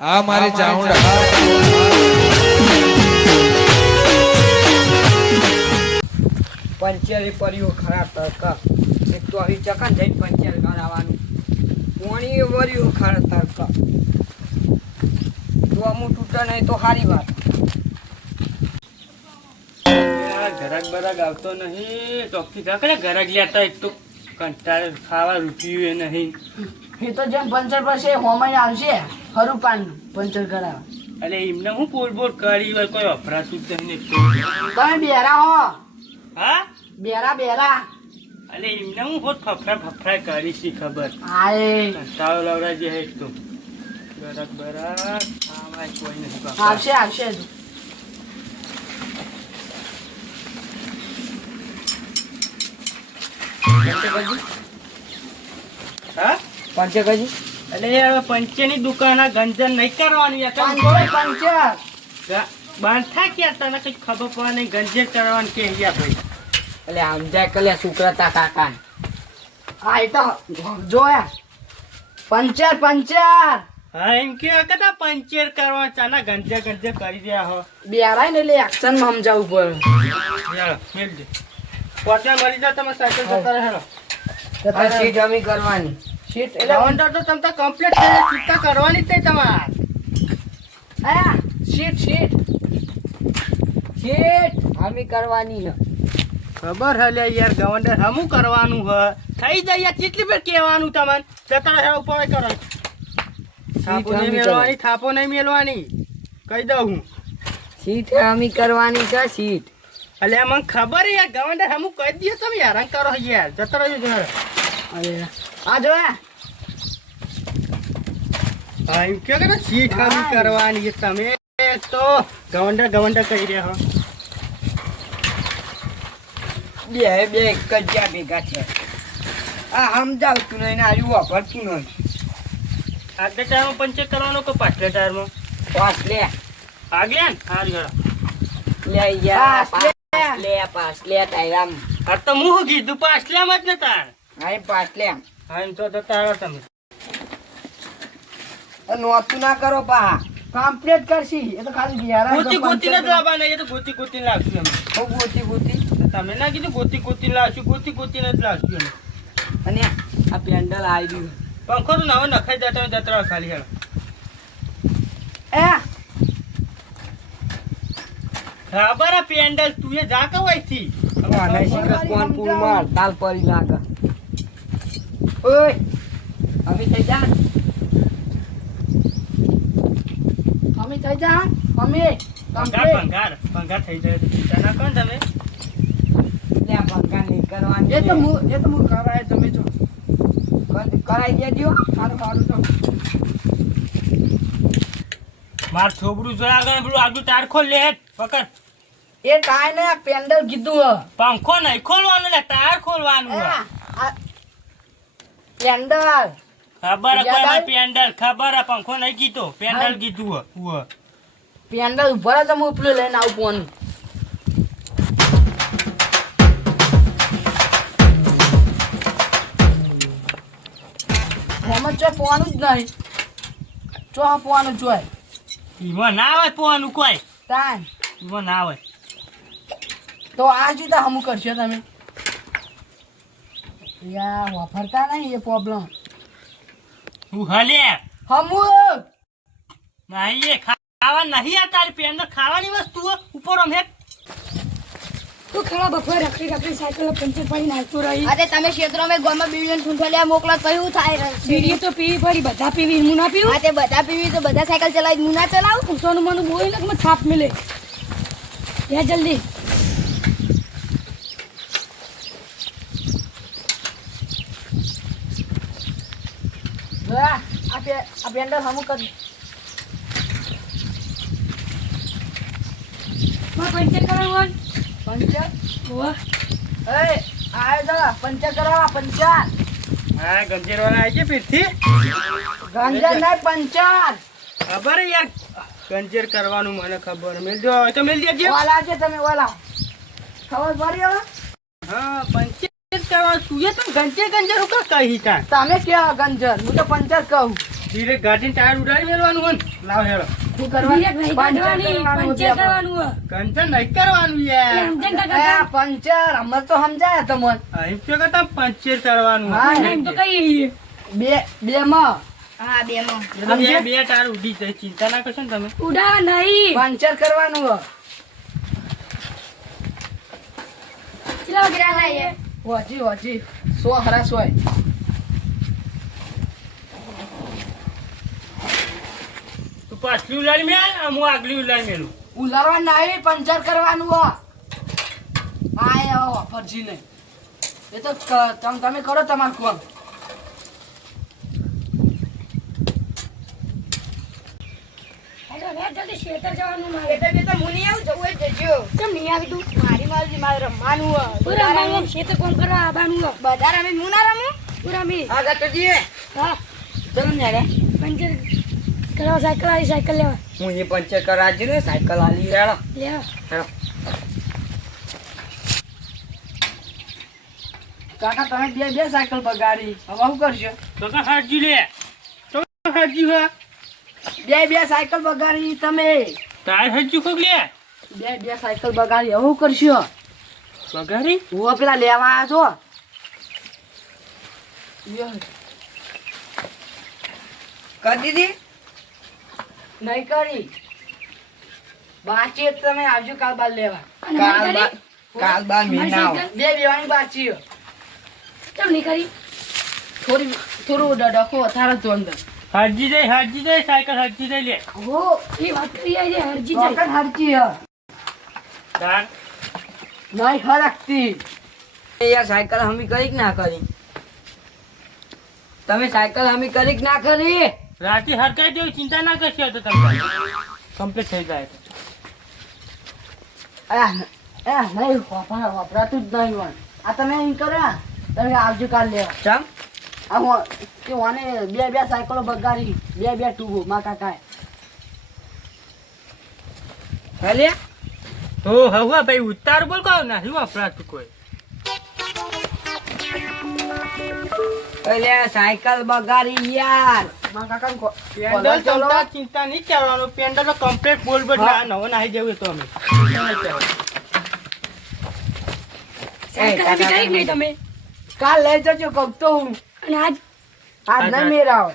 આ મારી ચાઉંડા પંચેરી પર્યો ખરા તડક. એક તો અહીં ચકન જઈને પંચેર કરાવવાનું. પોણી વર્યું ખરા તડકા. તો અમુક તૂટે નહીં તો સારી વાત. ઘરાક બરાક આવતો નહીં. ચોખ્ખી ઝાકડે ઘરાક લેતા એક તો કંટાળે ખાવા રૂપિયું એ નહીં. એ તો જેમ પંચર પડશે હોમાઈ આવશે ખરું પાન પંચર કરાવવા અને એમને હું બોલ બોલ કરી હોય કોઈ વપરાતું જ નહીં તમે બેરા હો. હા? બેરા બેરા. અને એમને હું હોત ફફરા ફફરા કરી છે ખબર. હાય. સાવ લવડા જે એક તો. બરાબર બરાબર. કોઈ નહીં આવશે આવશે હજુ. હા? પંચર કજી એટલે યાર પંચેની દુકાન આ ગંજન નહીં કરવાની પંચર બાંધા થા ક્યાં તને કઈ ખબર પડે નહીં ગંજે કરવાની કે ગયા ભાઈ. એટલે સમજાય કલ્યા શુક્રતા કાકા હા એ તો જોયા. Puncture puncture. હા એમ કે કદા પંચર કરવા ચાના ગંજે ગંજે કરી રહ્યા હો. બેરાય ને એટલે એક્શનમાં સમજાવવું યાર મેલજે પોટા મળી જાય તમે સાયકલ જતા રહેલો પડે સીટ કરવાની. શીટ એટલે એટલે તો તમે કમ્પ્લીટ ચિંતા કરવાની જ નહીં તમારે. આયા શીટ શીટ સીટ અમી કરવાની છે ખબર હે યાર ગવંડર હમું કરવાનું હ. થઈ જાય યાર કેટલી બેર કહેવાનું તમને? જતા ઉપર કરો. થાપો નહીં મેળવાની થાપો નહીં મેળવાની. કહી દઉં હું. સીટ અમી કરવાની છે સીટ એટલે મને ખબર હે યાર ગવંડર હમું કહી દઈએ તમે હેરાન કરો યાર. જતા રહ્યો અરે. આ હા એમ કે કે સીટ હમી કરવાની તમે તો. ગવંડર ગવંડર કહી રહ્યા હો. બે બે એક જ જ્યાં ભેગા છે. આ સમજાવતું નહીં ને આજુ વાપરતું નહીં. આગળ ટાયરમાં પંચર કરવાનો કે પાછલા ટાયરમાં પાસ લે ને? યાર. ટાયરામ આ તો હું કીધું? પાછલામાં જ નતા હા પાસ લે તો જતા આવ્યા તમે. નોતું ના કરો પા કમ્પ્લીટ કરશી. એ તો ખાલી ગોતી લાવવાના એ તો ગોતી ગોતીને લાવશું અમે હું ગોતી ગોતી? તમે ના કીધું ગોતી ગોતીને લાવશું ગોતી ગોતીને જ લાવશું અમે અને આ પેન્ડલ આવી ગયું. પંખો તો નવો નખાઈ જતા જતા રહો ખાલી હેડો. એ? ખબર આ પેન્ડલ તું એ જા કવાયથી કોણ પૂર માર તાલ પરી લાગે. ઓય હવે થઈ જા. અમે થઈ જા અમે ભંગાર ભંગાર ભંગાર થઈ જાય તો ચિંતા ના કરો ને તમે? લે પંખા નહીં કરવાની એ તો હું એ તો હું કરાય તમે જો. બંધ કરાઈ દેજો. સારું સારું તો માર છોકરું જોયા આગળ પેલું આગળ તાર ખોલ લે પકડ. એ ટાઈ ને પેન્ડલ કીધું હ. પંખો નહીં ખોલવાનું ટાયર ખોલવાનું પેન્ડલ. ખબર કોઈ પેન્ડલ? ખબર પંખો નહીં કીધો પેન્ડલ કીધું હે. ઉવ્વ. પેન્ડલ ઊભા તો હું પેલું લઈને આવું ફોન. એમાં ચો પોવાનું જ નહીં. ચો પોવાનું જોય ઈમાં ના આવે પોવાનું કોઈ. તાન. ઈમાં ના આવે તો આ જીતા હમું કરશો તમે. યા વાપરતા નહીં એ પ્રોબ્લેમ હું હલે. હમુ. નહીં એ ખાવા નહીં આ તારી પેન ખાવાની વસ્તુ ઉપર અમે તું તો ખરા બપોર રખડી રખડી સાયકલ પંચર પડી નાખતું રહી. અરે તમે ક્ષેત્રો મેં ગોમાં બિલિયન ઠૂંઠલિયા મોકલો કયું થાય બીડી તો પીવી પડી બધા પીવી હું ના પીવું? હા તે બધા પીવી તો બધા સાયકલ ચલાવી હું ના ચલાવું? સોનું મનું બોલી ને મને થાપ મિલે યા જલ્દી. આ પે આ હમું કરી પંચર કરાવવાનું પંચર? એ આય જા પંચર કરાવવા પંચર. હા ગંજેરવાળા આવી છે પીઠથી ગંજર નહીં પંચર. ખબર યાર ગંજેર કરવાનું મને ખબર. મેલજો તો મેલ દેજે છે તમે ઓલા. ખબર પડી હવે? હા પંચર કરવા તું તો તો ગંજેર હું કા કહી તા તમે ક્યાં ગંજર? હું તો પંચર કહું. ધીરે ગાડી ટાયર ઉડાડી મેળવાનું હોય લાવ હેડો. શું પંચર કરવાનું હોય. નહીં કરવાનું યાર એમ તેમ કાકા આ પંચર અમે તો સમજાય તમને. અહીં તો કરતા પંચર કરવાનું હા, એમ તો કહીએ. બે બે માં હા બે માં બે બે ટાયર ઉડી જાય ચિંતા ના કરશો ને તમે. ઉડા નહીં. પંચર કરવાનું હોજી હોજી સો હરાસ હોય. તું પાછલી ઉલાડી આ હું આગલી ઉલાડી મેલું. ઉલારવા નહીં પંચર કરવાનું હો. આય ફરજી નહીં. એ તો તમે તમ કરો તમારું કામ જલ્દી શેતર જવાનું મારે. એટલે બે તો હું નહીં આવું જવું હોય જજો. કેમ નહીં આવી તું? મારી મારે રમવાનું પૂરા રમવાનું, શેતર કોમ કરવા આવવાનું બધા રમે હું ના રમું? પૂરા મી. હા ગટુજી હા, ચલો ને યાર. પંચર કરવા સાયકલ આવી સાયકલ લેવા. હું એ પંચર કરાજી ને સાયકલ આલી રેડો લેવા. હેડો. કાકા તમે બે બે સાયકલ બગાડી. હવે શું કરશો? કાકા હાજી લે. તો હાજી હા. બે બે સાયકલ બગાડી તમે. ટાયર હાજી કોક લે? બે બે સાયકલ બગાડી શું કરશો બગાડી? હું પેલા લેવા આવ્યા છો? કરી દીધી? નહીં કરી. બાચી તમે આવજો કાલ બાર લેવા. કાલ બાર કાલ બાર મહિના બે બેવાની બાચી ચમ કેમ નહીં કરી? થોડી થોડું ડખો વધારે તો અંદર હરજી જઈ હરજી જઈ સાયકલ હરજી જઈ લે. હો એ વાત કરી આવી હરજી જઈ. હરજી હરચી હ. તાર નહીં હરકતી એ યાર સાયકલ હમી કરી કે ના કરી? તમે સાયકલ હમી કરી કે ના કરી? રાતે હરકાઈ દેવું ચિંતા ના કરશો તો તમે. કમ્પ્લીટ થઈ જાય તો. એ નહીં વાપરા વાપરાતું જ નહીં હોય. આ તમે એમ કર્યા તમે આવજો કાલ લેવા. ચમ? આ હું કે વાને બે બે સાયકલો બગાડી બે બે ટૂબો મા કાકાએ. હલે હો હવે ભાઈ ઉતાર બોલ કહો ના શું અપરાધ કોઈ? અલ્યા સાયકલ બગાડી યાર. માં કાકા કો- પેન્ડલ ચમતા ચિંતા નહીં કરવાનું પેન્ડલ તો કમ્પ્લીટ બોલ બોલ હા. નવો નાહી જવું તો અમે. સાયકલ આવી નહીં તમે. કાલ લઈ જજો કહું તો હું. અને આજ? આજ નહીં મેરાવે.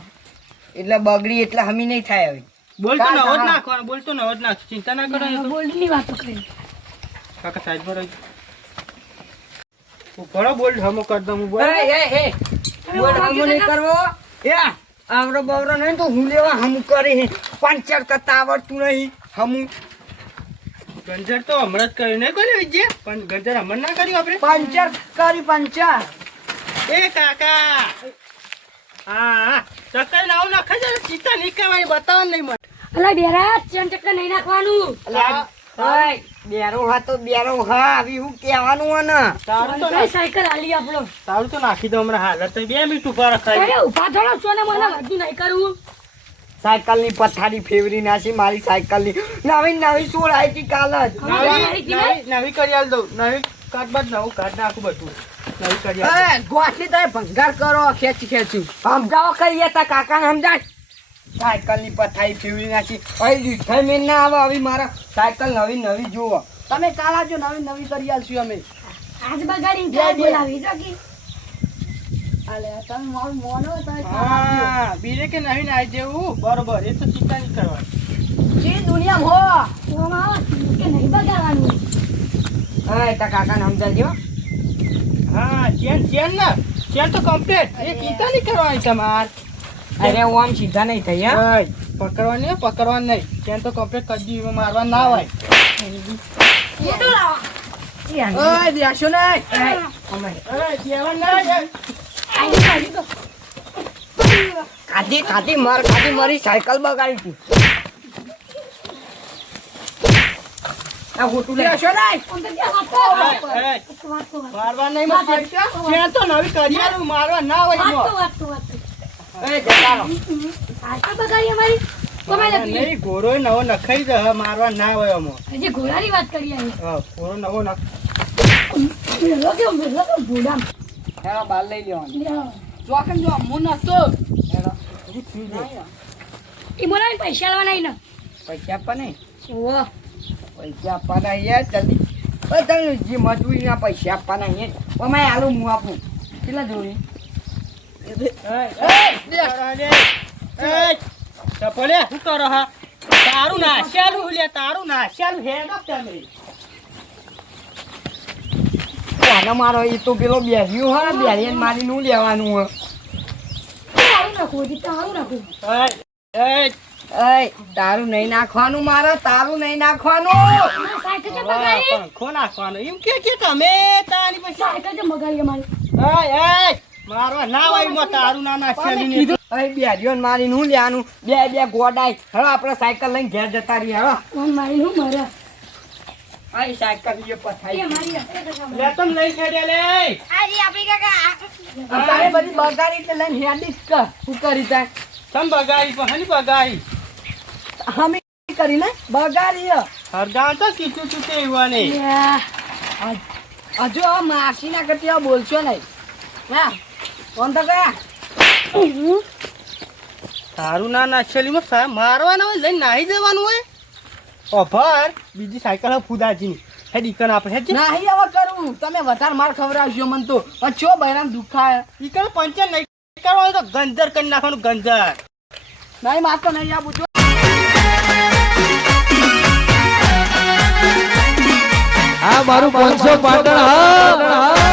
એટલે બગડી એટલે હમી નહીં થાય હવે. બોલ તો કાકા, નવો જ હા. નાખવાનો બોલ તો નવો જ નાખ ચિંતા ના કરો બોલની વાતો કરી કાકા સાઈડ પર આવી ઊભો રહો, બોલ હમો કર દઉં હું બોલ. એ એ. હે બોલ હમુ નહીં કરવો. એ આવરો બવરો નહીં તો હું લેવા હમુ કરી પંચર કરતા આવડતું નહીં હમુ. ગંજર તો હમણાં જ કર્યું નહીં કોઈ વિજય? પણ ગંજર હમણાં ના કર્યું આપણે? પંચર કરી પંચર એ કાકા. હા. ચક્કર ના આવું નાખે છે ચિંતા નહીં કરવાની બતાવવાનું નહીં મને. અલા બેરા ચેન ચક્કર નહીં નાખવાનું. ઓય બેરો હા તો બેરો હા આવી હું કહેવાનું હે ને તારું તો સાયકલ આલી આપણો? તારું તો નાખી દો હમણાં હાલ તો બે મિનિટ ઊભા રખાય અરે ઊભા થોડો છો ને મને વધુ નહીં કરવું સાયકલની પથારી ફેવરી નાસી મારી સાયકલની નવી નવી સોળ આવી હતી કાલ જ. નવી કરી આલ દઉં. નવી કાઢ બાદ નવું કાઢ નાખું બધું. નવી કરી. ગોઠલી તમે ભંગાર કરો ખેંચી ખેંચી. સમજાવો કહીએ તા કાકા ને સમજાય? સાયકલની પથારી ફેવરી નાખી. અહીં રીઠાઈ ના આવે આવી મારા સાયકલ નવી નવી જુઓ તમે કાલ આવજો નવી નવી કરી આવશું અમે. આજ બગાડી બોલાવી કાલ આવજો. હા બીજે કે નવીન આવી જેવું? બરોબર એ તો ચિંતા નહીં કરવાની. જી દુનિયા હો. કે નહીં બગાડવાનું? હા તા કાકા ને સમજાવજો હા. ચેન ચેન ને? ચેન તો કમ્પ્લીટ એ ચિંતા નહીં કરવાની તમારે. અરે ઓમ આમ સીધા નહીં થઈ હા? પકડવા પકડવાની પકડવા નહીં. ચેન તો કમ્પ્લીટ કદી એમાં મારવા ના હોય. ઓય નહીં. નહીં. ગયો, ખાધી ખાધી માર ખાધી મારી સાયકલ બગાડી હતી. નહીં. ત્યાં નહીં કરી મારવા ના હોય ઘોડો નવો નખાઈ દે મારવા ના હોય અમો. હજી ઘોડાની વાત કરી ઘોડો નવો નખ બાર લઈ લેવાનું. લ્યો. જો હું નતો. એ બોલાવીને પૈસા લેવાના ને પૈસા આપવા નહીં? પૈસા આપવાના યાર જલ્દી. બધા જે મજૂરીના પૈસા આપવાના યાર અમે આલુ હું આપું. કેટલા જોડી? ચપલે શું કરો હા તારું નાશ્યાલું લે તારું નાશ્યાલું હેડો તમે મારો એ તો પેલો બેસ્યું હા બેહીને મારી નું લેવાનું હે તારું નાખવું તારું નાખવું એય, એય, એય તારું નહીં નાખવાનું મારે તારું નહીં નાખવાનું પંખો નાખવાનો એમ કે તમે તારી પછી સાયકલ છે અમારી એય, એય, ના હોયમાં તારું ના નાશ્યાલી ને અરે બેહીઓ મારી નું લેવાનું? બે બે ગોડાય. હવે આપણે સાયકલ લઈને ઘેર જતા રહીએ હવે કોણ મારી હું મરે? આ સાયકલ એ એ પથાઈ મારી હશે તો સાંભળો. લે તમ લઈ ખેડે લે આજે આપણી કાકા તારે બધી બગાડી એટલે લઈને કર શું કરી તમ બગાડી પણ બગાડી? અમે કરી ને બગાડી તો કીધું તું તે હજુ આ માસી ના કરતી આ બોલશો નહીં. હા કોણ તો તારું ના ના સા મારવાના હોય લઈને નાહી જવાનું હોય? ઓફર બીજી સાયકલ હે ફુદાજીની. હે દીકન આપણે હે નાહી નહીં હવે કરું. તમે વધારે માર ખવડાવજો મને તો. પણ ચો બૈરામ દુખાય. દીકન પંચર નહીં કરવાનું તો ગંજર કરી નાખવાનું ગંજર. નહીં માર તો નહીં આપું છો આ મારું પાંચસો પાટણ હા.